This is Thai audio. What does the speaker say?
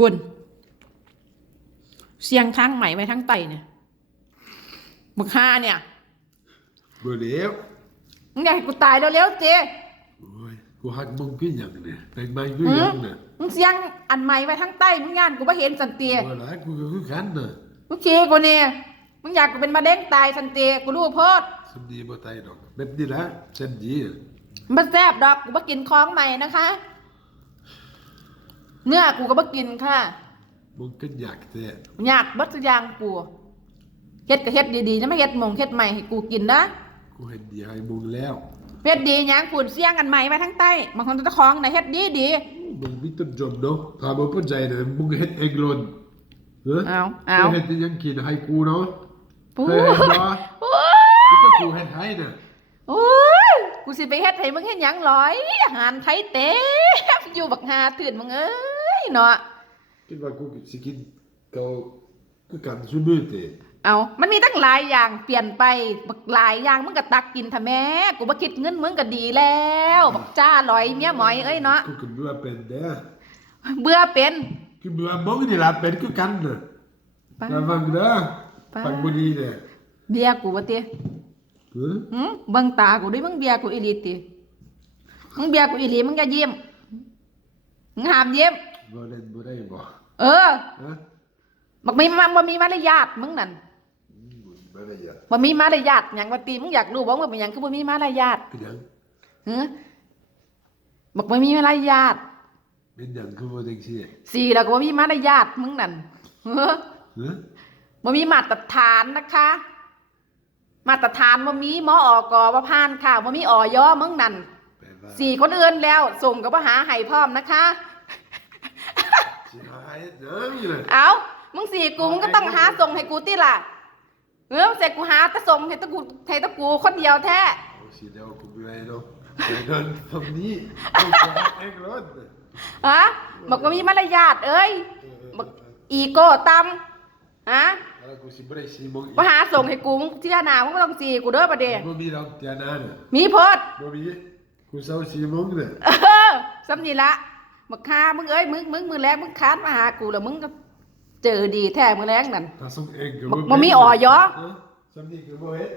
พุ่นเสียงทางใหม่ไว้ทั้งไตเนี่ยบักฮาเนี่ยบ่เลี้ยวมึงอยากให้กูตายเร็วๆเจโอ้ยกูหักมึงคือหยังเนี่ยแต่งไม้คือหยังเนี่ยมึงเสียงอันใหม่ไว้ทั้งไตมึงงานกูบ่เห็นสันเตียบ่หลายกูก็คือกันน่ะมึงขี้กูเนี่ยมึงอยากกูเป็นมะเร็งตายสันเตียกูรู้โพดสำนีบ่ตายดอกแบบนี้ละเส้นดีอะมันแซ่บดอกกูบ่กินของใหม่นะคะ เนื้อกูก็บ่กินค่ะมึงก็อยากแต่อยากบัดทุกอย่างกูเฮ็ดก็เฮ็ดดีๆนะไม่เฮ็ดหมงเฮ็ดใหม่ให้กูกินนะกูเห็นดีให้มึงแล้วเฮ็ดดีหยังฝุ่นเสียงกันใหม่ไว้ทั้งใต้บางคนเจ้าของนะเฮ็ดดีดีมึงมีต้นจมเนาะถ้าบ่เข้าใจเนี่ยมึงเฮ็ดเองล้นเออเอาเอาเคยเฮ็ดยังกินให้กูเนาะปูเคยเฮ็ดบ่โอ้นี่ก็กูเฮ็ดให้น่ะโอ้ยกูสิไปเฮ็ดให้มึงเฮ็ดหยังหรอยอาหารไทยเต็มอยู่บักหาตื่นมึงเอ้ย เนาะคิดว่ากูสิกินเกาคือกันซุมื้อติเอามันมีตั้งหลายอย่างเปลี่ยนไปบักหลายอย่างมึงก็ตักกินทำแม่กูบ่คิดเงินมึงก็ดีแล้วบักจ้าลอยเมียหมอยเอ้ยเนาะกูก็เบื่อเป็นเด้อเบื่อเป็นกูเบื่อมึงนี่ล่ะเป็นคือกันน่ะป้าระวังเด้อป้าฟังบ่ดีเด้อเบียร์กูบ่ติเออหืมเบิ่งตากูด้วยมึงเบียร์กูอีหลีติมึงเบียร์กูอีหลีมึงอย่ายิ้มมึงห้ามยิ้ม บ่เล่นบ่ได้บ่เออฮะบักมีมาบ่มีมารยาทมึงนั่นอืมบ่ได้ยะบ่มีมารยาทหยังว่าติมึงอยากรู้บ่ว่าเป็นหยังคือบ่มีมารยาทเป็นหยังหือบักบ่มีมารยาทเป็นหยังคือบ่จังซี่สี่แล้วก็บ่มีมารยาทมึงนั่นเฮ้อฮะบ่มีมาตรฐานนะคะ มาตรฐานบ่มีหมออกบ่ผ่านค่ะบ่มีออยมึงนั่นแปลว่าสี่คนอื่นแล้วส่งก็บ่หาให้พร้อมนะคะ สิหายหยังนี่ล่ะเอามึงสี่กูมึงก็ต้องหาส่งให้กูติล่ะเออเสร็จกูหาแตะส่งให้แตะกูให้แตะกูคนเดียวแท้เอาสิเดี๋ยวกูไปให้เนาะแต่เดินทำนี้เอาไปเองรถฮะบอกว่ามีมารยาทเอ้ยบอกอีโก้ตำฮะแล้วกูสิบ่ได้สิมงอีกมาหาส่งให้กูมึงเที่ยหนามึงก็ต้องสี่กูเด้อประเดี๋ยวบ่มีดอกเตียนาน่ะมีโพดบ่มีกูเศร้าสิมงน่ะเออสำนีละ บักคามึงเอ้ยมึงมึงมือแรงมึงคานมาหากูแล้วมึงก็เจอดีแท้มือแรงนั่นถ้าส่งเองก็บ่บ่มีอ่อยอเสำนี้ก็บ่เฮ็ด